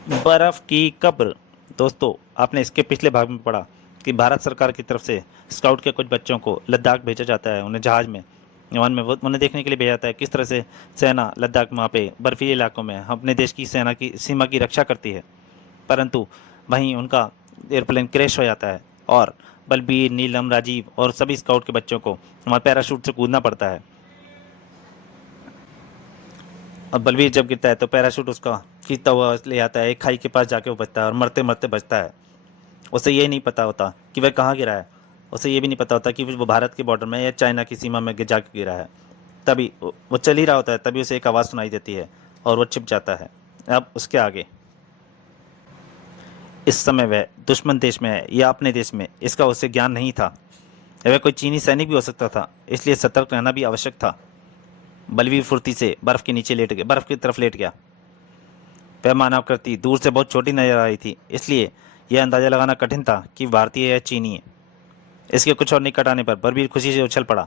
बर्फ की कब्र। दोस्तों, आपने इसके पिछले भाग में पढ़ा कि भारत सरकार की तरफ से स्काउट के कुछ बच्चों को लद्दाख भेजा जाता है। उन्हें जहाज में विमान में वो उन्हें देखने के लिए भेजा जाता है किस तरह से सेना लद्दाख में वहाँ पे बर्फीले इलाकों में अपने देश की सेना की सीमा की रक्षा करती है। परंतु वहीं उनका एयरप्लेन क्रैश हो जाता है और बलबीर, नीलम, राजीव और सभी स्काउट के बच्चों को वहाँ पैराशूट से कूदना पड़ता है। अब बलवीर जब गिरता है तो पैराशूट उसका खींचता हुआ ले आता है, एक खाई के पास जाके वो बचता है और मरते मरते बचता है। उसे ये नहीं पता होता कि वह कहाँ गिरा है। उसे ये भी नहीं पता होता कि वो भारत के बॉर्डर में या चाइना की सीमा में जाके गिरा है। तभी वो चल ही रहा होता है, तभी उसे एक आवाज़ सुनाई देती है और वो छिप जाता है। अब उसके आगे, इस समय वह दुश्मन देश में है या अपने देश में, इसका उसे ज्ञान नहीं था। वह कोई चीनी सैनिक भी हो सकता था, इसलिए सतर्क रहना भी आवश्यक था। बलवीर फुर्ती से बर्फ के नीचे लेट गया, बर्फ की तरफ लेट गया। वह मानवकृति दूर से बहुत छोटी नजर आ रही थी, इसलिए यह अंदाजा लगाना कठिन था कि भारतीय या चीनी है। इसके कुछ और निकट आने पर बलबीर खुशी से उछल पड़ा।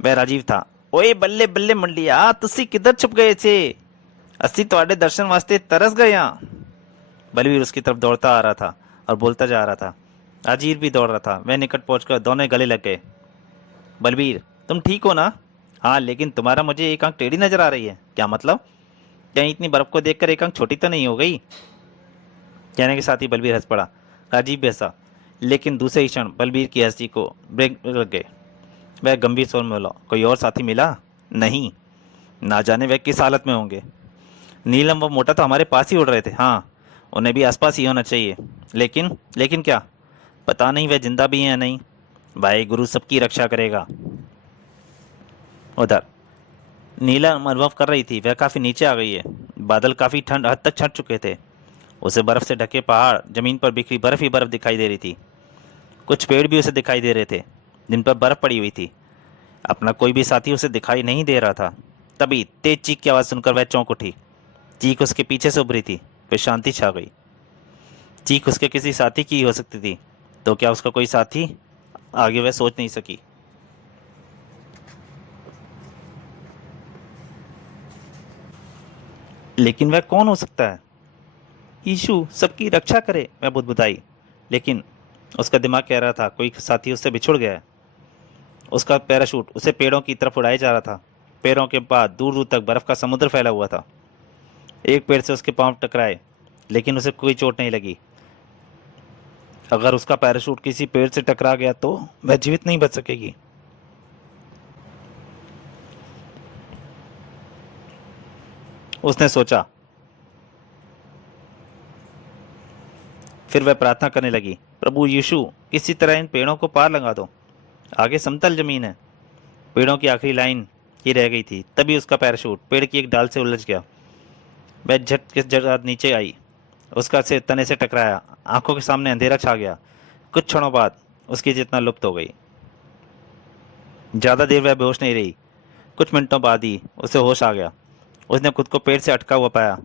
वह राजीव था। ओए बल्ले बल्ले मंडिया, तुसी किधर छुप गए थे? अस्सी तुम्हारे दर्शन वास्ते तरस गया। बलबीर उसकी तरफ दौड़ता आ रहा था और बोलता जा रहा था। राजीव भी दौड़ रहा था। वह निकट पहुंचकर दोनों गले लग गए। बलबीर, तुम ठीक हो ना? हाँ, लेकिन तुम्हारा मुझे एक आंख टेढ़ी नजर आ रही है। क्या मतलब? कहीं इतनी बर्फ को देखकर एक आंख छोटी तो नहीं हो गई? कहने के साथ ही बलबीर हंस पड़ा। राजीव भी हंसा, लेकिन दूसरे ही क्षण बलबीर की हंसी को ब्रेक लग गए। वह गंभीर स्वर में बोला, कोई और साथी मिला? नहीं। ना जाने वह किस हालत में होंगे। नीलम व मोटा तो हमारे पास ही उड़ रहे थे। हाँ, उन्हें भी आसपास ही होना चाहिए। लेकिन लेकिन क्या? पता नहीं वह जिंदा भी हैं या नहीं। भाई गुरु सबकी रक्षा करेगा। उधर नीलम अनुभव कर रही थी, वह काफी नीचे आ गई है। बादल काफी ठंड हद तक छट चुके थे। उसे बर्फ से ढके पहाड़, जमीन पर बिखरी बर्फ ही बर्फ दिखाई दे रही थी। कुछ पेड़ भी उसे दिखाई दे रहे थे जिन पर बर्फ पड़ी हुई थी। अपना कोई भी साथी उसे दिखाई नहीं दे रहा था। तभी तेज चीख की आवाज सुनकर वह चौंक उठी। चीख उसके पीछे से उभरी थी। फिर शांति छा गई। चीख उसके किसी साथी की हो सकती थी, तो क्या उसका कोई साथी? आगे वह सोच नहीं सकी। लेकिन वह कौन हो सकता है? यीशु सबकी रक्षा करे, मैं बुदबुदाई। लेकिन उसका दिमाग कह रहा था कोई साथी उससे बिछुड़ गया है। उसका पैराशूट उसे पेड़ों की तरफ उड़ाया जा रहा था। पैरों के बाद दूर दूर तक बर्फ का समुद्र फैला हुआ था। एक पेड़ से उसके पांव टकराए, लेकिन उसे कोई चोट नहीं लगी। अगर उसका पैराशूट किसी पेड़ से टकरा गया तो वह जीवित नहीं बच सकेगी। उसने सोचा। फिर वह प्रार्थना करने लगी, प्रभु यीशु, किसी तरह इन पेड़ों को पार लगा दो। आगे समतल जमीन है। पेड़ों की आखिरी लाइन ही रह गई थी। तभी उसका पैराशूट पेड़ की एक डाल से उलझ गया। वह झट के झट नीचे आई। उसका सिर तने से टकराया। आंखों के सामने अंधेरा छा गया। कुछ क्षणों बाद उसकी चेतना लुप्त हो गई। ज्यादा देर वह बेहोश नहीं रही। कुछ मिनटों बाद ही उसे होश आ गया। उसने खुद को पेड़ से अटका हुआ पाया।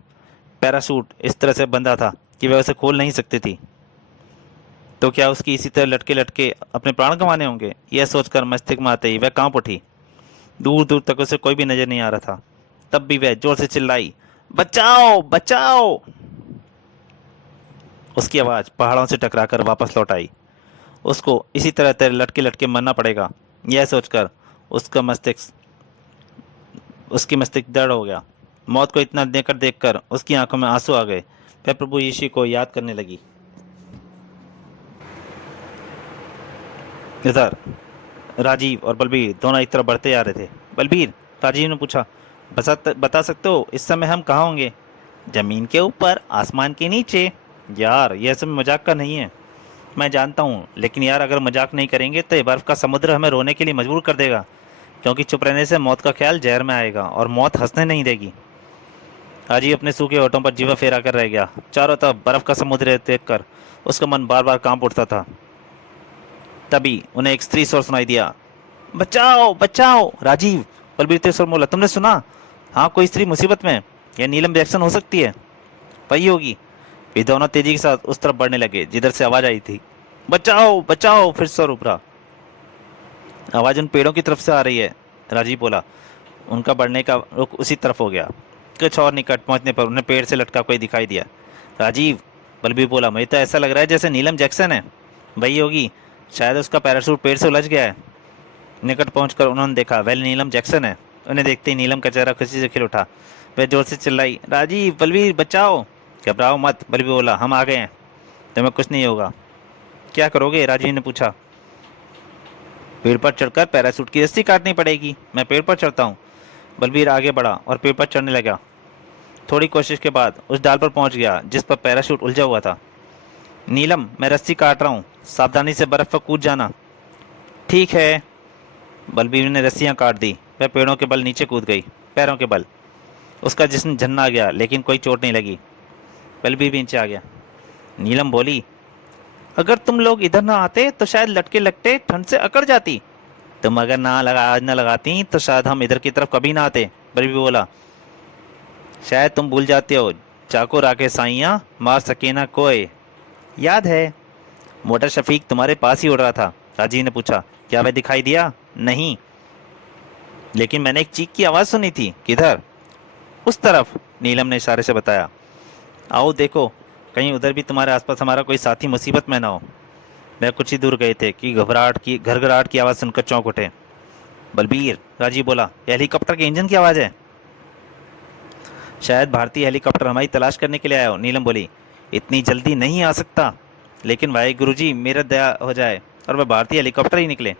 पैराशूट इस तरह से बंधा था कि वह उसे खोल नहीं सकती थी। तो क्या उसकी इसी तरह लटके लटके अपने प्राण गंवाने होंगे? यह सोचकर मस्तिष्क में आते ही वह कांप उठी। दूर दूर तक उसे कोई भी नजर नहीं आ रहा था। तब भी वह जोर से चिल्लाई, बचाओ बचाओ। उसकी आवाज पहाड़ों से टकराकर वापस लौट आई। उसको इसी तरह तेरे लटके लटके मरना पड़ेगा। यह सोचकर उसका मस्तिष्क उसकी मस्तिष्क दृढ़ हो गया। मौत को इतना देकर देखकर उसकी आंखों में आंसू आ गए। वह प्रभु यीशु को याद करने लगी। इधर राजीव और बलबीर दोनों एक तरफ बढ़ते जा रहे थे। बलबीर, राजीव ने पूछा, बता सकते हो इस समय हम कहाँ होंगे? जमीन के ऊपर, आसमान के नीचे। यार, यह सब मजाक का नहीं है। मैं जानता हूँ, लेकिन यार अगर मजाक नहीं करेंगे तो ये बर्फ का समुद्र हमें रोने के लिए मजबूर कर देगा, क्योंकि चुप रहने से मौत का ख्याल जहर में आएगा और मौत हंसने नहीं देगी। राजीव अपने सूखे होठों पर जीवा फेरा कर रह गया। चारों तरफ बर्फ का समुद्र देखकर उसका मन बार बार कांप उठता था। तभी उन्हें एक स्त्री स्वर सुनाई दिया, बचाओ बचाओ। राजीव, बलबीर तेज स्वर में बोला, तुमने सुना? हाँ, कोई स्त्री मुसीबत में है। यह नीलम रिएक्शन हो सकती है। वही होगी। वे दोनों तेजी के साथ उस तरफ बढ़ने लगे जिधर से आवाज आई थी। बचाओ बचाओ, फिर स्वर उभरा। आवाज उन पेड़ों की तरफ से आ रही है, राजीव बोला। उनका बढ़ने का रुख उसी तरफ हो गया। कुछ और निकट पहुंचने पर उन्हें पेड़ से लटका कोई दिखाई दिया। राजीव, बलबीर बोला, मुझे तो ऐसा लग रहा है जैसे नीलम जैक्सन है। वही होगी, शायद उसका पैराशूट पेड़ से उलझ गया है। निकट पहुंचकर उन्होंने देखा वह नीलम जैक्सन है। उन्हें देखते ही नीलम का चेहरा खुशी से खिल उठा। वह जोर से चिल्लाई, राजीव, बलबीर, बचाओ। घबराओ मत, बलबीर बोला, हम आ गए हैं, तुम्हें कुछ नहीं होगा। क्या करोगे, राजीव ने पूछा। पेड़ पर चढ़कर पैराशूट की रस्सी काटनी पड़ेगी। मैं पेड़ पर चढ़ता हूँ। बलबीर आगे बढ़ा और पेड़ पर चढ़ने लगा। थोड़ी कोशिश के बाद उस डाल पर पहुंच गया जिस पर पैराशूट उलझा हुआ था। नीलम, मैं रस्सी काट रहा हूँ, सावधानी से बर्फ पर कूद जाना। ठीक है। बलबीर ने रस्सियां काट दी। वह पेड़ों के बल नीचे कूद गई, पैरों के बल। उसका जिस्म झन्ना गया लेकिन कोई चोट नहीं लगी। बलबीर भी नीचे आ गया। नीलम बोली, अगर तुम लोग इधर ना आते तो शायद लटके लटके ठंड से अकड़ जाती। तुम अगर आज ना लगाती तो शायद हम इधर की तरफ कभी ना आते। बलबीर बोला, शायद तुम भूल जाते हो, चाको राके साइयां मार सके ना कोई। याद है, मोटा शफीक तुम्हारे पास ही उड़ रहा था। राजीव ने पूछा, क्या वह दिखाई दिया? नहीं, लेकिन मैंने एक चीख की आवाज़ सुनी थी। किधर? उस तरफ, नीलम ने इशारे से बताया। आओ देखो, कहीं उधर भी तुम्हारे आसपास हमारा कोई साथी मुसीबत में ना हो। वह कुछ ही दूर गए थे कि घरघराहट की आवाज़ सुनकर चौंक उठे। बलबीर, राजीव बोला, यह हेलीकॉप्टर के इंजन की आवाज़ है। शायद भारतीय हेलीकॉप्टर हमारी तलाश करने के लिए आया हो। नीलम बोली, इतनी जल्दी नहीं आ सकता, लेकिन वाहे गुरुजी, मेरा दया हो जाए और वह भारतीय हेलीकॉप्टर ही निकले।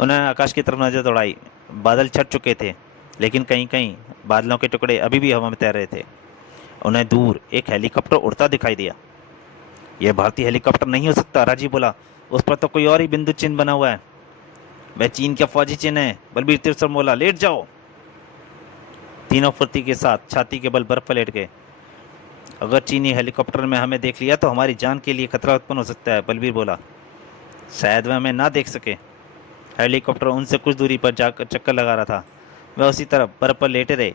उन्होंने आकाश की तरफ नजर दौड़ाई। बादल छट चुके थे, लेकिन कहीं कहीं बादलों के टुकड़े अभी भी हवा में तैर रहे थे। उन्हें दूर एक हेलीकॉप्टर उड़ता दिखाई दिया। यह भारतीय हेलीकॉप्टर नहीं हो सकता, राजीव बोला, उस पर तो कोई और ही बिंदु चिन्ह बना हुआ है। वह चीन का फौजी चिन्ह है। बलबीर तिरसर बोला, लेट जाओ। तीनों फुर्ती के साथ छाती के बल बर्फ पर लेट गए। अगर चीनी हेलीकॉप्टर में हमें देख लिया तो हमारी जान के लिए खतरा उत्पन्न हो सकता है, बलबीर बोला। शायद वह हमें ना देख सके। हेलीकॉप्टर उनसे कुछ दूरी पर जाकर चक्कर लगा रहा था। वह उसी तरफ बर्फ पर लेटे रहे।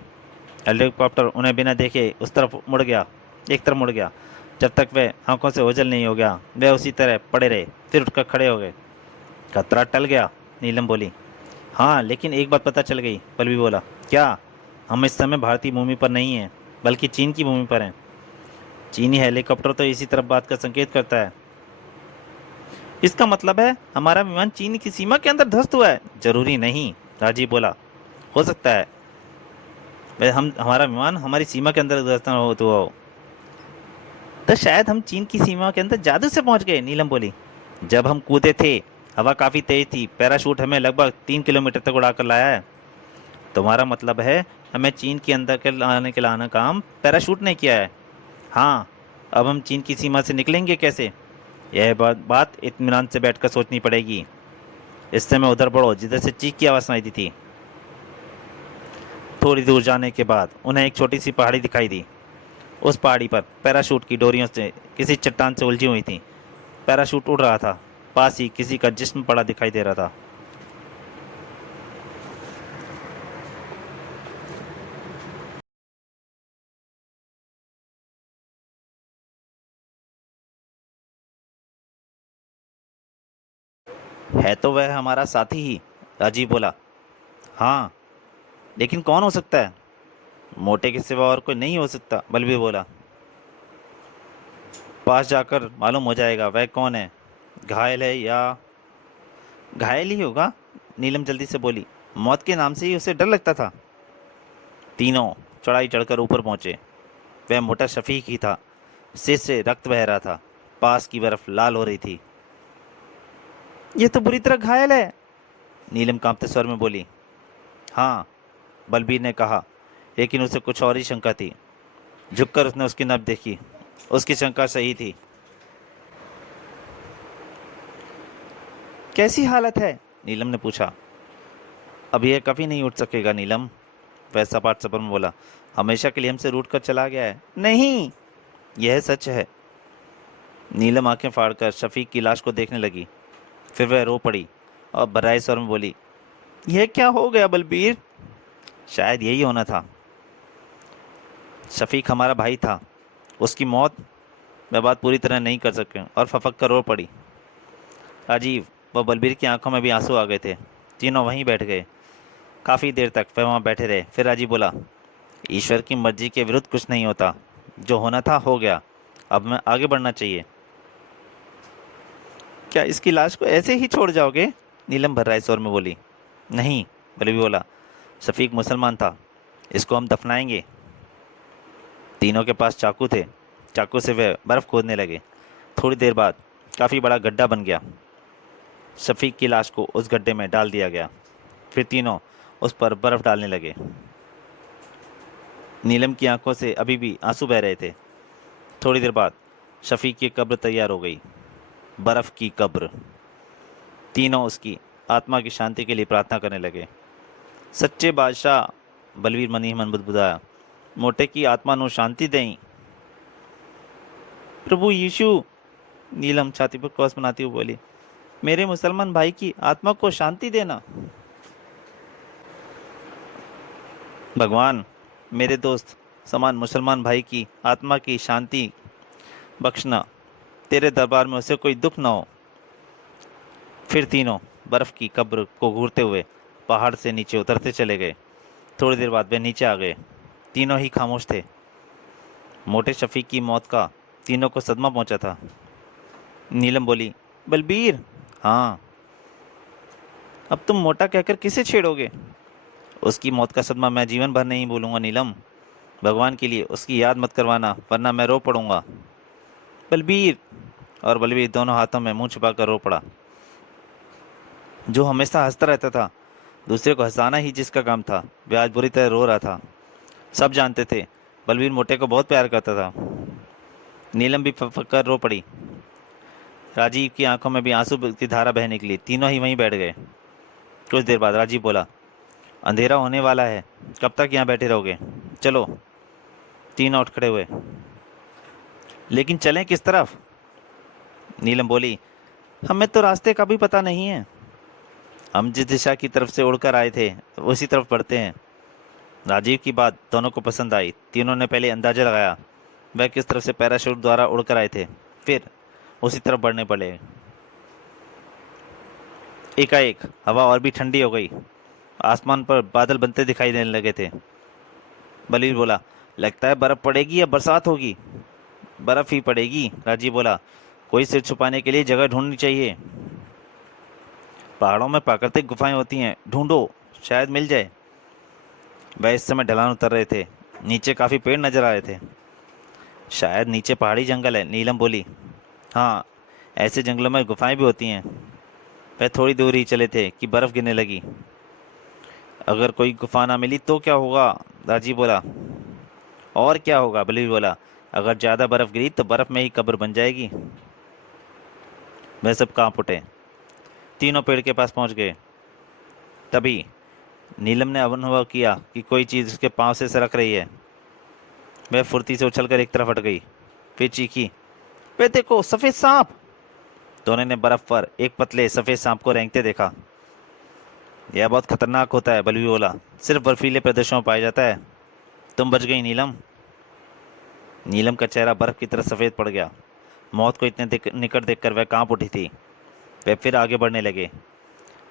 हेलीकॉप्टर उन्हें बिना देखे उस तरफ मुड़ गया, एक तरफ मुड़ गया। जब तक वह आंखों से ओझल नहीं हो गया, वे उसी तरह पड़े रहे। फिर उठकर खड़े हो गए। खतरा टल गया, नीलम बोली। हाँ, लेकिन एक बात पता चल गई, बलबीर बोला। क्या? हम इस समय भारतीय भूमि पर नहीं हैं, बल्कि चीन की भूमि पर हैं। चीनी हेलीकॉप्टर तो इसी तरफ बात का संकेत करता है। इसका मतलब है हमारा विमान चीन की सीमा के अंदर ध्वस्त हुआ है। जरूरी नहीं, राजीव बोला, हो सकता है वह हमारा विमान हमारी सीमा के अंदर ध्वस्त हो तो शायद हम चीन की सीमा के अंदर जादू से पहुंच गए, नीलम बोली। जब हम कूदे थे हवा काफी तेज थी, पैराशूट हमें लगभग 3 किलोमीटर तक उड़ाकर लाया है। तुम्हारा मतलब है हमें चीन के अंदर के लाने काम पैराशूट ने किया है? हाँ। अब हम चीन की सीमा से निकलेंगे कैसे? यह बात इत्मीनान से बैठकर सोचनी पड़ेगी। इस समय उधर बढ़ो जिधर से चीख की आवाज़ सुनाई दी थी। थोड़ी दूर जाने के बाद उन्हें एक छोटी सी पहाड़ी दिखाई दी। उस पहाड़ी पर पैराशूट की डोरियों से किसी चट्टान से उलझी हुई थी। पैराशूट उड़ रहा था। पास ही किसी का जिस्म पड़ा दिखाई दे रहा था। है तो वह हमारा साथी ही, राजीव बोला। हाँ, लेकिन कौन हो सकता है? मोटे के सिवा और कोई नहीं हो सकता, बलबीर बोला। पास जाकर मालूम हो जाएगा वह कौन है। घायल है या घायल ही होगा, नीलम जल्दी से बोली। मौत के नाम से ही उसे डर लगता था। तीनों चढ़ाई चढ़कर ऊपर पहुंचे। वह मोटा शफीक ही था। सिर से रक्त बह रहा था। पास की बर्फ लाल हो रही थी। यह तो बुरी तरह घायल है, नीलम कांपते स्वर में बोली। हाँ, बलबीर ने कहा, लेकिन उसे कुछ और ही शंका थी। झुककर उसने उसकी नब्ज देखी। उसकी शंका सही थी। कैसी हालत है? नीलम ने पूछा। अब यह कभी नहीं उठ सकेगा, नीलम, वह सपाट स्वर में बोला। हमेशा के लिए हमसे रूठ कर चला गया है। नहीं, यह सच है। नीलम आंखें फाड़कर शफीक की लाश को देखने लगी। फिर वह रो पड़ी और भर्राए स्वर में बोली, यह क्या हो गया बलबीर? शायद यही होना था। शफीक हमारा भाई था। उसकी मौत वह बात पूरी तरह नहीं कर सके और फफक कर रो पड़ी। राजीव व बलबीर की आंखों में भी आंसू आ गए थे। तीनों वहीं बैठ गए। काफ़ी देर तक वह वहाँ बैठे रहे। फिर राजीव बोला, ईश्वर की मर्जी के विरुद्ध कुछ नहीं होता। जो होना था हो गया। अब मैं आगे बढ़ना चाहिए। क्या इसकी लाश को ऐसे ही छोड़ जाओगे? नीलम भर्राए स्वर में बोली। नहीं, बलवीर बोला, शफीक मुसलमान था, इसको हम दफनाएंगे। तीनों के पास चाकू थे। चाकू से वे बर्फ खोदने लगे। थोड़ी देर बाद काफ़ी बड़ा गड्ढा बन गया। शफीक की लाश को उस गड्ढे में डाल दिया गया। फिर तीनों उस पर बर्फ डालने लगे। नीलम की आंखों से अभी भी आंसू बह रहे थे। थोड़ी देर बाद शफीक की कब्र तैयार हो गई, बर्फ की कब्र। तीनों उसकी आत्मा की शांति के लिए प्रार्थना करने लगे। सच्चे बादशाह, बलवीर मनी मन बुदबुदाया, मोटे की आत्मा नु शांति दें। प्रभु यीशु, नीलम छाती पर क्रॉस बनाती हुई बोली, मेरे मुसलमान भाई की आत्मा को शांति देना। भगवान, मेरे दोस्त समान मुसलमान भाई की आत्मा की शांति बख्शना, तेरे दरबार में उसे कोई दुख न हो। फिर तीनों बर्फ की कब्र को घूरते हुए पहाड़ से नीचे उतरते चले गए। थोड़ी देर बाद वे नीचे आ गए। तीनों ही खामोश थे। मोटे शफीक की मौत का तीनों को सदमा पहुंचा था। नीलम बोली, बलबीर। हाँ। अब तुम मोटा कहकर किसे छेड़ोगे? उसकी मौत का सदमा मैं जीवन भर नहीं भूलूंगा नीलम। भगवान के लिए उसकी याद मत करवाना, वरना मैं रो पड़ूंगा। बलबीर। और बलबीर दोनों हाथों में मुंह छुपाकर रो पड़ा। जो हमेशा हंसता रहता था, दूसरे को हंसाना ही जिसका काम था, वह आज बुरी तरह रो रहा था। सब जानते थे बलबीर मोटे को बहुत प्यार करता था। नीलम भी फकर रो पड़ी। राजीव की आंखों में भी आंसू की धारा बह निकली। तीनों ही वहीं बैठ गए। कुछ देर बाद राजीव बोला, अंधेरा होने वाला है, कब तक यहाँ बैठे रहोगे? चलो। तीनों उठ खड़े हुए। लेकिन चलें किस तरफ? नीलम बोली, हमें तो रास्ते का भी पता नहीं है। हम जिस दिशा की तरफ से उड़कर आए थे उसी तरफ बढ़ते हैं। राजीव की बात दोनों को पसंद आई। तीनों ने पहले अंदाजा लगाया वह किस तरफ से पैराशूट द्वारा उड़कर आए थे, फिर उसी तरफ बढ़ने पड़े। एकाएक हवा और भी ठंडी हो गई। आसमान पर बादल बनते दिखाई देने लगे थे। बलवीर बोला, लगता है बर्फ पड़ेगी या बरसात होगी। बर्फ ही पड़ेगी, राजीव बोला। कोई सिर छुपाने के लिए जगह ढूंढनी चाहिए। पहाड़ों में प्राकृतिक गुफाएं होती हैं, ढूंढो, शायद मिल जाए। वह इस समय ढलान उतर रहे थे। नीचे काफ़ी पेड़ नजर आ रहे थे। शायद नीचे पहाड़ी जंगल है, नीलम बोली। हाँ, ऐसे जंगलों में गुफाएं भी होती हैं। वह थोड़ी दूर ही चले थे कि बर्फ गिरने लगी। अगर कोई गुफा ना मिली तो क्या होगा? राजीव बोला। और क्या होगा? बलवीर बोला। अगर ज़्यादा बर्फ गिरी तो बर्फ में ही कब्र बन जाएगी। वह सब कांप उठे। तीनों पेड़ के पास पहुंच गए। तभी नीलम ने अनुभव किया कि कोई चीज़ उसके पांव से सरक रही है। वह फुर्ती से उछलकर एक तरफ हट गई। फिर चीखी, वे देखो, सफ़ेद सांप। दोनों ने बर्फ पर एक पतले सफ़ेद सांप को रेंगते देखा। यह बहुत खतरनाक होता है, बलवीर बोला। सिर्फ बर्फीले प्रदेशों में पाया जाता है। तुम बच गई नीलम। नीलम का चेहरा बर्फ की तरह सफ़ेद पड़ गया। मौत को इतने निकट देखकर वह कांप उठी थी। वे फिर आगे बढ़ने लगे।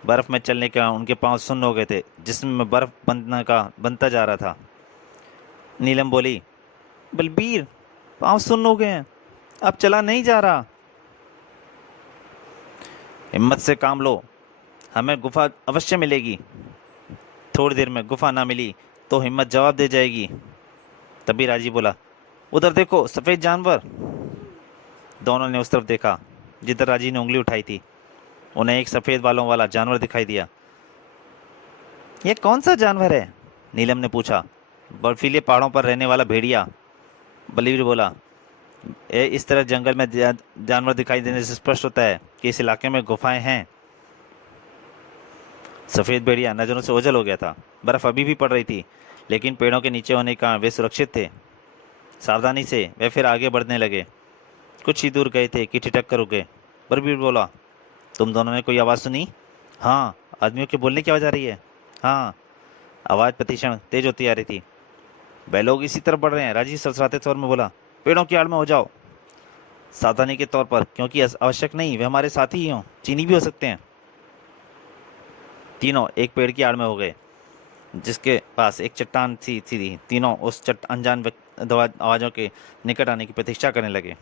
बर्फ में चलने के कारण उनके पांव सुन्न हो गए थे, जिसमें बर्फ बनता जा रहा था। नीलम बोली, बलबीर, पांव सुन्न हो गए हैं, अब चला नहीं जा रहा। हिम्मत से काम लो, हमें गुफा अवश्य मिलेगी। थोड़ी देर में गुफा ना मिली तो हिम्मत जवाब दे जाएगी। तभी राजी बोला, उधर देखो, सफ़ेद जानवर। दोनों ने उस तरफ देखा जिधर राजी ने उंगली उठाई थी। उन्हें एक सफ़ेद बालों वाला जानवर दिखाई दिया। यह कौन सा जानवर है? नीलम ने पूछा। बर्फीले पहाड़ों पर रहने वाला भेड़िया, बलवीर बोला। इस तरह जंगल में जानवर दिखाई देने से स्पष्ट होता है कि इस इलाके में गुफाएं हैं। सफ़ेद भेड़िया नज़रों से ओझल हो गया था। बर्फ़ अभी भी पड़ रही थी, लेकिन पेड़ों के नीचे होने के कारण वे सुरक्षित थे। सावधानी से वे फिर आगे बढ़ने लगे। कुछ ही दूर गए थे कि ठिठक कर रुक गए। बलवीर बोला, तुम दोनों ने कोई आवाज़ सुनी? हाँ, आदमियों के बोलने की आवाज़ आ रही है। हाँ। आवाज़ प्रतिक्षण तेज होती आ रही थी। वह लोग इसी तरफ बढ़ रहे हैं, राजीव सरसराते स्वर में बोला। पेड़ों की आड़ में हो जाओ, सावधानी के तौर पर, क्योंकि आवश्यक नहीं वे हमारे साथी ही हों, चीनी भी हो सकते हैं। तीनों एक पेड़ की आड़ में हो गए, जिसके पास एक चट्टान सी थी। तीनों उस अनजान आवाज़ों के निकट आने की प्रतीक्षा करने लगे।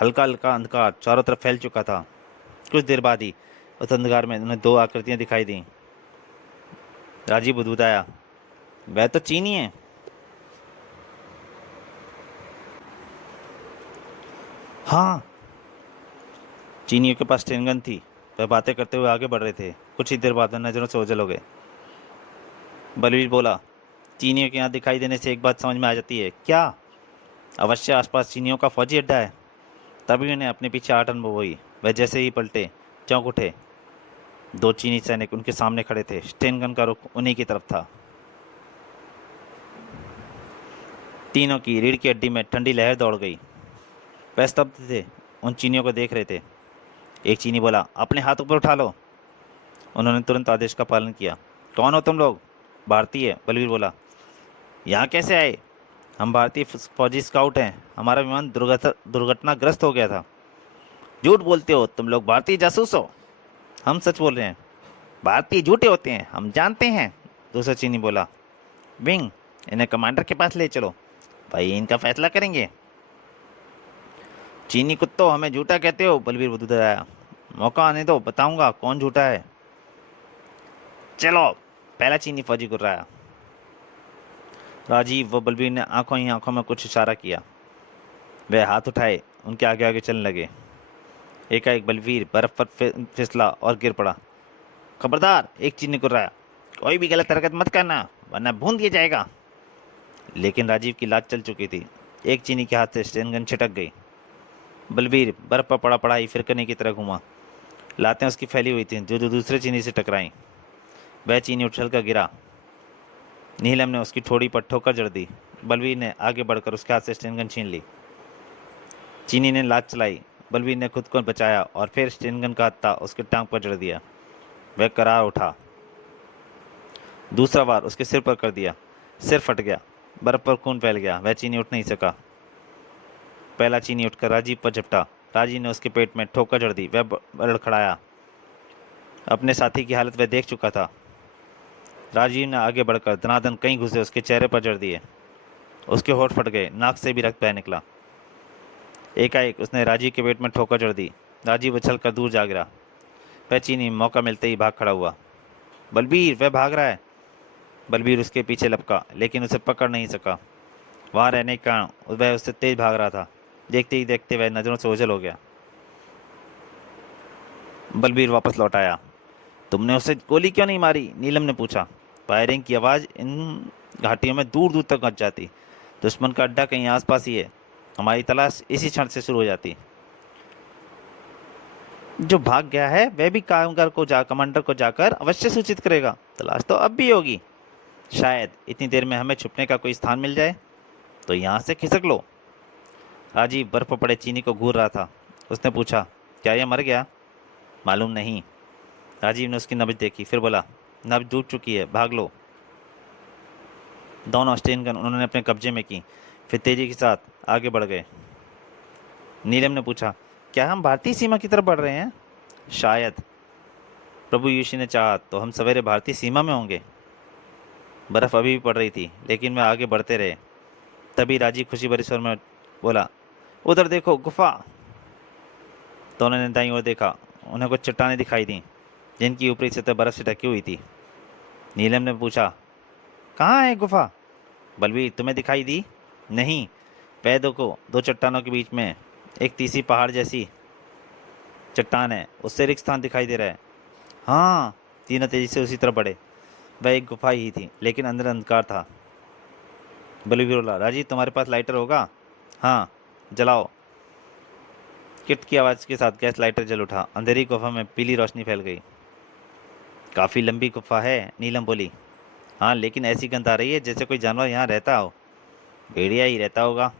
हल्का हल्का अंधकार चारों तरफ फैल चुका था। कुछ देर बाद ही उस अंधकार में उन्हें दो आकृतियां दिखाई दी। राजीव बुदबुदाया, वह तो चीनी है। हाँ, चीनियों के पास ट्रेन गन थी। वह बातें करते हुए आगे बढ़ रहे थे। कुछ ही देर बाद वह नजरों से ओझल हो गए। बलवीर बोला, चीनियों के यहाँ दिखाई देने से एक बात समझ में आ जाती है। क्या? अवश्य आसपास चीनियों का फौजी अड्डा है। तभी उन्हें अपने पीछे आठ अनुभव हुई। वह जैसे ही पलटे, चौंक उठे। दो चीनी सैनिक उनके सामने खड़े थे। स्टेन गन का रुख उन्हीं की तरफ था। तीनों की रीढ़ की हड्डी में ठंडी लहर दौड़ गई। वह स्तब्ध थे, उन चीनियों को देख रहे थे। एक चीनी बोला, अपने हाथ ऊपर उठा लो। उन्होंने तुरंत आदेश का पालन किया। कौन हो तुम लोग? भारतीय, बलवीर बोला। यहाँ कैसे आए? हम भारतीय फौजी स्काउट हैं। हमारा विमान दुर्घटनाग्रस्त हो गया था। झूठ बोलते हो, तुम लोग भारतीय जासूस हो। हम सच बोल रहे हैं। भारतीय झूठे होते हैं, हम जानते हैं। दूसरा चीनी बोला। विंग, इन्हें कमांडर के पास ले चलो, भाई इनका फैसला करेंगे। चीनी कुत्तों, हमें झूठा कहते हो, बलवीर बुदबुदाया। मौका आने दो, बताऊंगा कौन झूठा है। चलो, पहला चीनी फौजी गुर्राया। राजीव व बलवीर ने आंखों ही आंखों में कुछ इशारा किया। वे हाथ उठाए, उनके आगे आगे चलने लगे। एकाएक बलवीर बर्फ पर फिसला और गिर पड़ा। खबरदार, एक चीनी गुर्राया, कोई भी गलत हरकत मत करना वरना भून दिया जाएगा। लेकिन राजीव की लात चल चुकी थी। एक चीनी के हाथ से स्टेन गन छिटक गई। बलवीर बर्फ पर पड़ा पड़ा ही फिरकने की तरह घूमा। लातें उसकी फैली हुई थीं जो दूसरे चीनी से टकराईं। वह चीनी उछल कर गिरा। नीलम ने उसकी ठोड़ी पर ठोकर जड़ दी। बलवीर ने आगे बढ़कर उसके हाथ से स्टेन गन छीन ली। चीनी ने लात चलाई। बलवीर ने खुद को बचाया और फिर स्टेन गन का हत्था उसके टांग पर जड़ दिया। वह करार उठा। दूसरा वार उसके सिर पर कर दिया। सिर फट गया। बर्फ पर खून फैल गया। वह चीनी उठ नहीं सका। पहला चीनी उठकर राजीव पर झपटा। राजीव ने उसके पेट में ठोकर जड़ दी। वह लड़खड़ाया। अपने साथी की हालत वह देख चुका था। राजीव ने आगे बढ़कर दनादन कई घुसे उसके चेहरे पर जड़ दिए। उसके होठ फट गए। नाक से भी रक्त बह निकला। एकाएक उसने राजीव के पेट में ठोकर जड़ दी। राजीव उछल कर दूर जा गिरा। वह चीनी मौका मिलते ही भाग खड़ा हुआ। बलबीर, वह भाग रहा है। बलबीर उसके पीछे लपका, लेकिन उसे पकड़ नहीं सका। वहां रहने के कारण वह उससे तेज भाग रहा था। देखते ही देखते वह नजरों से ओझल हो गया। बलबीर वापस लौट आया। तुमने उसे गोली क्यों नहीं मारी? नीलम ने पूछा। फायरिंग की आवाज़ इन घाटियों में दूर दूर तक पहुंच जाती। दुश्मन का अड्डा कहीं आसपास ही है। हमारी तलाश इसी क्षण से शुरू हो जाती। जो भाग गया है वह भी कमांडर को जाकर अवश्य सूचित करेगा। तलाश तो अब भी होगी। शायद इतनी देर में हमें छुपने का कोई स्थान मिल जाए तो यहाँ से खिसक लो। राजीव बर्फ पर पड़े चीनी को घूर रहा था। उसने पूछा, क्या यह मर गया? मालूम नहीं। राजीव ने उसकी नब्ज देखी, फिर बोला, नब्ज डूब चुकी है, भाग लो। दोनों स्टेन गन उन्होंने अपने कब्जे में की, फिर तेजी के साथ आगे बढ़ गए। नीलम ने पूछा, क्या हम भारतीय सीमा की तरफ बढ़ रहे हैं? शायद। प्रभु यीशु ने चाहा तो हम सवेरे भारतीय सीमा में होंगे। बर्फ अभी भी पड़ रही थी, लेकिन वे आगे बढ़ते रहे। तभी राजीव खुशी भरे स्वर में बोला, उधर देखो, गुफा। दोनों ने दाईं ओर देखा। उन्हें कुछ चट्टानें दिखाई दी जिनकी ऊपरी सतह बर्फ से ढकी हुई थी। नीलम ने पूछा, कहाँ है गुफा? बलवीर, तुम्हें दिखाई दी? नहीं। वह देखो, दो चट्टानों के बीच में एक तीसरी पहाड़ जैसी चट्टान है, उससे रिक्त स्थान दिखाई दे रहा है। हाँ। तीनों तेजी से उसी तरफ बढ़े। वह एक गुफा ही थी, लेकिन अंदर अंधकार था। बलवीर बोला, राजीव, तुम्हारे पास लाइटर होगा? हाँ, जलाओ। किट की आवाज़ के साथ गैस लाइटर जल उठा। अंधेरी गुफा में पीली रोशनी फैल गई। काफ़ी लंबी गुफा है, नीलम बोली। हाँ, लेकिन ऐसी गंध आ रही है जैसे कोई जानवर यहाँ रहता हो। भेड़िया ही रहता होगा।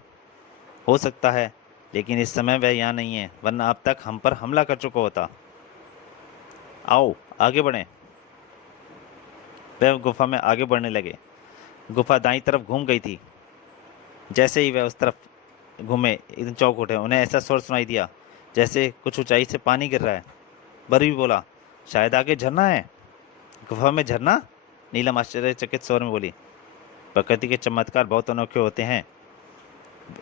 हो सकता है, लेकिन इस समय वह यहाँ नहीं है, वरना अब तक हम पर हमला कर चुका होता। आओ, आगे बढ़ें। वह गुफा में आगे बढ़ने लगे। गुफा दाईं तरफ घूम गई थी। जैसे ही वह उस तरफ घूमे, एकदम चौंक उठे। उन्हें ऐसा स्वर सुनाई दिया जैसे कुछ ऊंचाई से पानी गिर रहा है। बलवीर बोला, शायद आगे झरना है। गुफा में झरना? नीलम आश्चर्यचकित स्वर में बोली, प्रकृति के चमत्कार बहुत अनोखे होते हैं।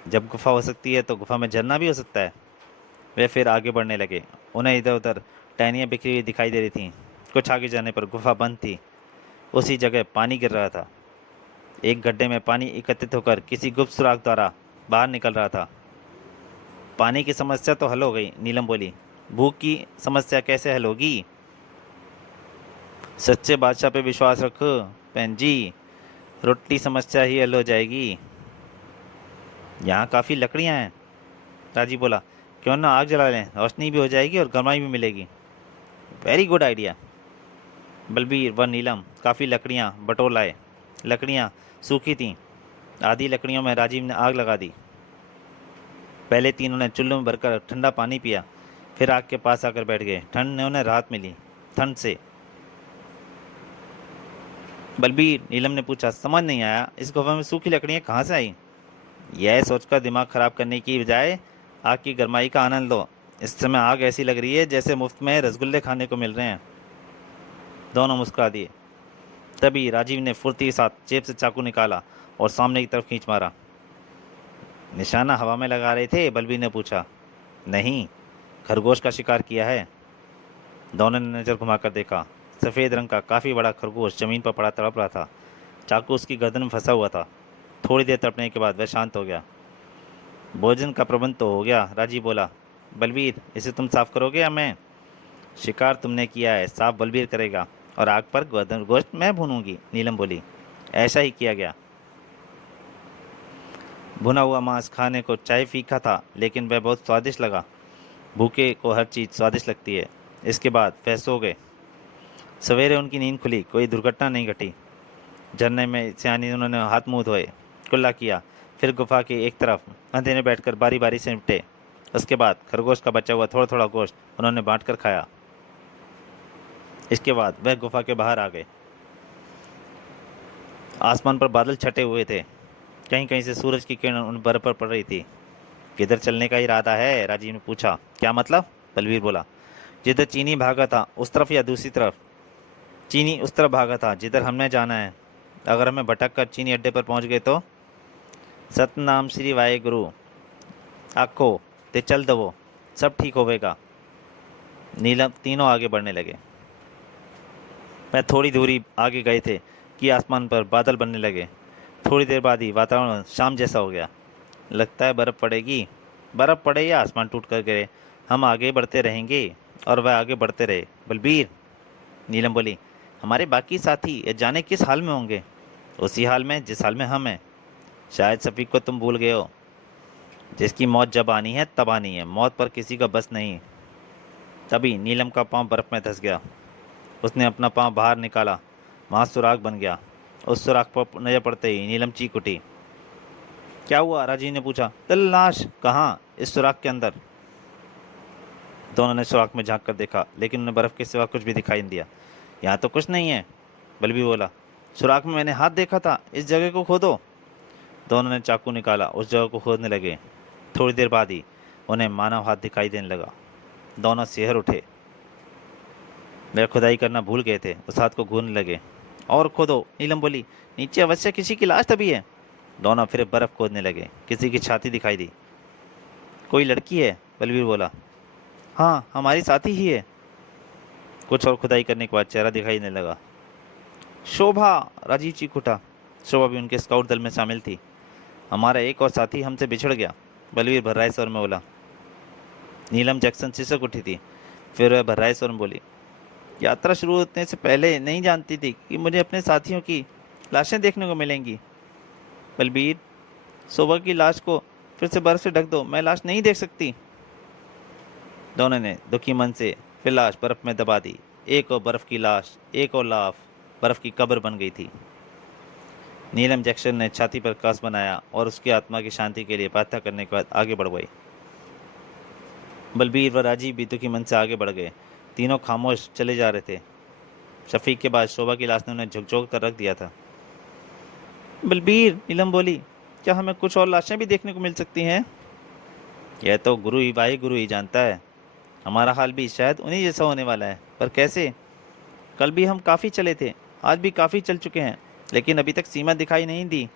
जब गुफा हो सकती है तो गुफा में झरना भी हो सकता है। वे फिर आगे बढ़ने लगे। उन्हें इधर उधर टहनियाँ बिखरी हुई दिखाई दे रही थीं। कुछ आगे जाने पर गुफा बंद थी। उसी जगह पानी गिर रहा था। एक गड्ढे में पानी एकत्रित होकर किसी गुप्त सुराख द्वारा बाहर निकल रहा था। पानी की समस्या तो हल हो गई, नीलम बोली। भूख की समस्या कैसे हल होगी? सच्चे बादशाह पे विश्वास रखो बहन जी, रोटी समस्या ही हल हो जाएगी। यहाँ काफ़ी लकड़ियाँ हैं, राजी बोला। क्यों ना आग जला लें, रोशनी भी हो जाएगी और गर्माई भी मिलेगी। Very good idea. बलबीर व नीलम काफ़ी लकड़ियाँ बटोर लाए। लकड़ियाँ सूखी थीं। आधी लकड़ियों में राजीव ने आग लगा दी। पहले तीनों ने चुल्लू में भरकर ठंडा पानी पिया, फिर आग के पास आकर बैठ गए। ठंड ने उन्हें राहत मिली। ठंड से बलबीर, नीलम ने पूछा, समझ नहीं आया, इस गुफा में सूखी लकड़ियाँ कहाँ से आई? यह सोचकर दिमाग खराब करने की बजाय आग की गर्माई का आनंद लो। इस समय आग ऐसी लग रही है जैसे मुफ्त में रसगुल्ले खाने को मिल रहे हैं। दोनों मुस्कुरा दिए। तभी राजीव ने फुर्ती के साथ जेब से चाकू निकाला और सामने की तरफ खींच मारा। निशाना हवा में लगा रहे थे? बलबीर ने पूछा। नहीं, खरगोश का शिकार किया है। दोनों ने नजर घुमाकर देखा। सफ़ेद रंग का काफ़ी बड़ा खरगोश जमीन पर पड़ा तड़प रहा था। चाकू उसकी गर्दन में फंसा हुआ था। थोड़ी देर तड़पने के बाद वह शांत हो गया। भोजन का प्रबंध तो हो गया, राजीव बोला। बलबीर, इसे तुम साफ करोगे या मैं? शिकार तुमने किया है, साफ बलबीर करेगा, और आग पर गर्दन गोश्त मैं भूनूंगी, नीलम बोली। ऐसा ही किया गया। भुना हुआ मांस खाने को चाहे फीका था, लेकिन वह बहुत स्वादिष्ट लगा। भूखे को हर चीज़ स्वादिष्ट लगती है। इसके बाद वह सो गए। सवेरे उनकी नींद खुली। कोई दुर्घटना नहीं घटी। झरने में से आने उन्होंने हाथ मुंह धोए, कुल्ला किया, फिर गुफा की एक तरफ अंधेरे में बैठकर बारी बारी से निपटे। उसके बाद खरगोश का बचा हुआ थोड़ा थोड़ा गोश्त उन्होंने बांट कर खाया। इसके बाद वह गुफा के बाहर आ गए। आसमान पर बादल छटे हुए थे। कहीं कहीं से सूरज की किरण उन बर्फ पर पड़ रही थी। किधर चलने का इरादा है? राजीव ने पूछा। क्या मतलब? बलवीर बोला। जिधर चीनी भागा था उस तरफ या दूसरी तरफ? चीनी उस तरफ भागा था जिधर हमने जाना है। अगर हमें भटक कर चीनी अड्डे पर पहुंच गए तो? सतनाम श्री वाहेगुरु आखो ते चल दवो, सब ठीक होवेगा। नीलम तीनों आगे बढ़ने लगे। वह थोड़ी दूरी आगे गए थे कि आसमान पर बादल बनने लगे। थोड़ी देर बाद ही वातावरण शाम जैसा हो गया। लगता है बर्फ़ पड़ेगी। बर्फ़ पड़े या आसमान टूट कर गिरे, हम आगे बढ़ते रहेंगे। और वह आगे बढ़ते रहे। बलबीर, नीलम बोली, हमारे बाकी साथी ये जाने किस हाल में होंगे? उसी हाल में जिस हाल में हम हैं। शायद सफ़ी को तुम भूल गए हो। जिसकी मौत जब आनी है तब आनी है, मौत पर किसी का बस नहीं। तभी नीलम का पाँव बर्फ़ में धंस गया। उसने अपना पाँव बाहर निकाला। वहाँ सुराख बन गया। उस सुराख पर नजर पड़ते ही नीलम चीख उठी। क्या हुआ? राजीव ने पूछा। लाश कहाँ? इस सुराख के अंदर। दोनों ने सुराख में झांक कर देखा, लेकिन उन्हें बर्फ़ के सिवा कुछ भी दिखाई नहीं दिया। यहाँ तो कुछ नहीं है, बलबीर बोला। सुराख में मैंने हाथ देखा था, इस जगह को खोदो। दोनों ने चाकू निकाला, उस जगह को खोदने लगे। थोड़ी देर बाद ही उन्हें मानव हाथ दिखाई देने लगा। दोनों सिहर उठे। वे खुदाई करना भूल गए थे। उस हाथ को घूरने लगे। और खोदो, नीलम बोली। नीचे अवश्य किसी की लाश तभी है। दोनों फिर बर्फ़ खोदने लगे। किसी की छाती दिखाई दी। कोई लड़की है, बलबीर बोला। हाँ, हमारी साथी ही है। कुछ और खुदाई करने के बाद चेहरा दिखाई देने लगा। शोभा, राजीव चीख उठा। शोभा भी उनके स्काउट दल में शामिल थी। हमारा एक और साथी हमसे बिछड़ गया, बलबीर भर्राए स्वर में बोला। नीलम जैक्सन सिसक उठी थी। फिर वह भर्राए स्वर में बोली, यात्रा शुरू होने से पहले नहीं जानती थी कि मुझे अपने साथियों की लाशें देखने को मिलेंगी। बलबीर, शोभा की लाश को फिर से बर्फ से ढक दो, मैं लाश नहीं देख सकती। दोनों ने दुखी मन से फिर लाश बर्फ में दबा दी। एक और बर्फ की लाश, एक और लाश बर्फ की कब्र बन गई थी। नीलम जैक्सन ने छाती पर कस बनाया और उसकी आत्मा की शांति के लिए प्रार्थना करने के बाद आगे बढ़ गई। बलबीर व राजीव भी दुखी मन से आगे बढ़ गए। तीनों खामोश चले जा रहे थे। शफीक के बाद शोभा की लाश ने उन्हें झकझोर कर रख दिया था। बलबीर, नीलम बोली, क्या हमें कुछ और लाशें भी देखने को मिल सकती हैं? यह तो गुरु ही जानता है। हमारा हाल भी शायद उन्हीं जैसा होने वाला है, पर कैसे? कल भी हम काफ़ी चले थे, आज भी काफ़ी चल चुके हैं, लेकिन अभी तक सीमा दिखाई नहीं दी।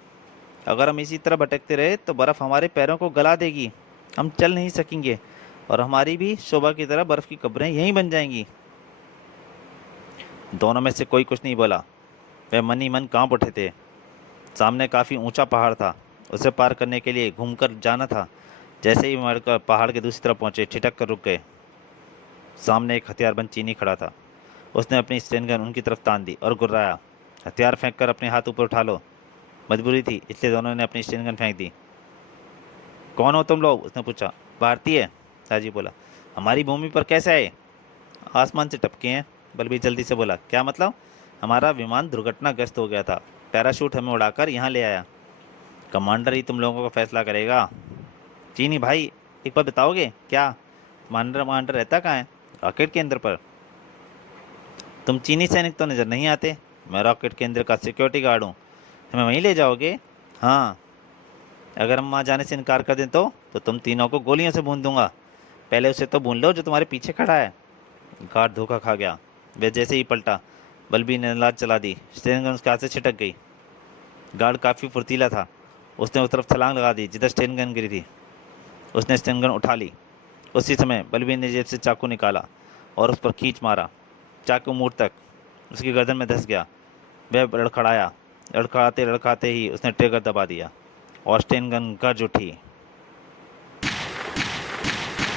अगर हम इसी तरह भटकते रहे तो बर्फ़ हमारे पैरों को गला देगी, हम चल नहीं सकेंगे और हमारी भी शोभा की तरह बर्फ़ की कब्रें यहीं बन जाएंगी। दोनों में से कोई कुछ नहीं बोला। वे मन ही मन कांप उठे थे। सामने काफ़ी ऊंचा पहाड़ था, उसे पार करने के लिए घूमकर जाना था। जैसे ही मरकर पहाड़ के दूसरी तरफ पहुंचे, ठिठक कर रुक गए। सामने एक हथियारबंद चीनी खड़ा था। उसने अपनी स्टेन गन उनकी तरफ तान दी और गुर्राया, हथियार फेंक कर अपने हाथ ऊपर उठा लो। मजबूरी थी, इसलिए दोनों ने अपनी स्टेन गन फेंक दी। कौन हो तुम लोग? उसने पूछा। भारतीय, ताजी बोला। हमारी भूमि पर कैसे आए? आसमान से टपके हैं, बलबीर जल्दी से बोला। क्या मतलब? हमारा विमान दुर्घटनाग्रस्त हो गया था, पैराशूट हमें उड़ाकर यहाँ ले आया। कमांडर ही तुम लोगों का फैसला करेगा। चीनी भाई, एक बार बताओगे क्या? कमांडर कमांडर रहता कहाँ है? रॉकेट केंद्र पर। तुम चीनी सैनिक तो नजर नहीं आते। मैं रॉकेट केंद्र का सिक्योरिटी गार्ड हूँ। हमें वहीं ले जाओगे? हाँ। अगर हम वहाँ जाने से इनकार कर दें तो तुम तीनों को गोलियों से भून दूंगा। पहले उसे तो भून लो जो तुम्हारे पीछे खड़ा है। गार्ड धोखा खा गया। वे जैसे ही पलटा, बलबीर ने लात चला दी। स्टेन गन उसके हाथ से छिटक गई। गार्ड काफ़ी फुर्तीला था। उसने उस तरफ छलांग लगा दी जिधर स्टेन गन गिरी थी। उसने स्टेन गन उठा ली। उसी समय बलबीर ने जेब से चाकू निकाला और उस पर खींच मारा। चाकू मुड़ तक उसकी गर्दन में धंस गया। वह लड़खड़ाया। लड़खड़ाते लड़खड़ाते ही उसने ट्रिगर दबा दिया और स्टेन गन गरज उठी।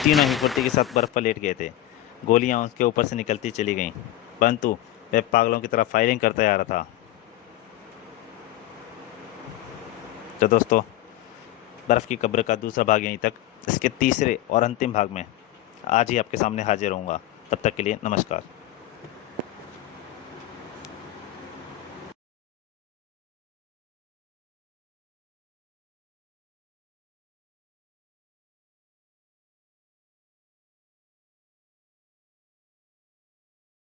तीनों ही फुर्ती के साथ बर्फ पर लेट गए थे। गोलियां उसके ऊपर से निकलती चली गईं, परंतु वह पागलों की तरह फायरिंग करता जा रहा था। तो दोस्तों, बर्फ़ की कब्र का दूसरा भाग यहीं तक। इसके तीसरे और अंतिम भाग में आज ही आपके सामने हाजिर होऊंगा। तब तक के लिए नमस्कार।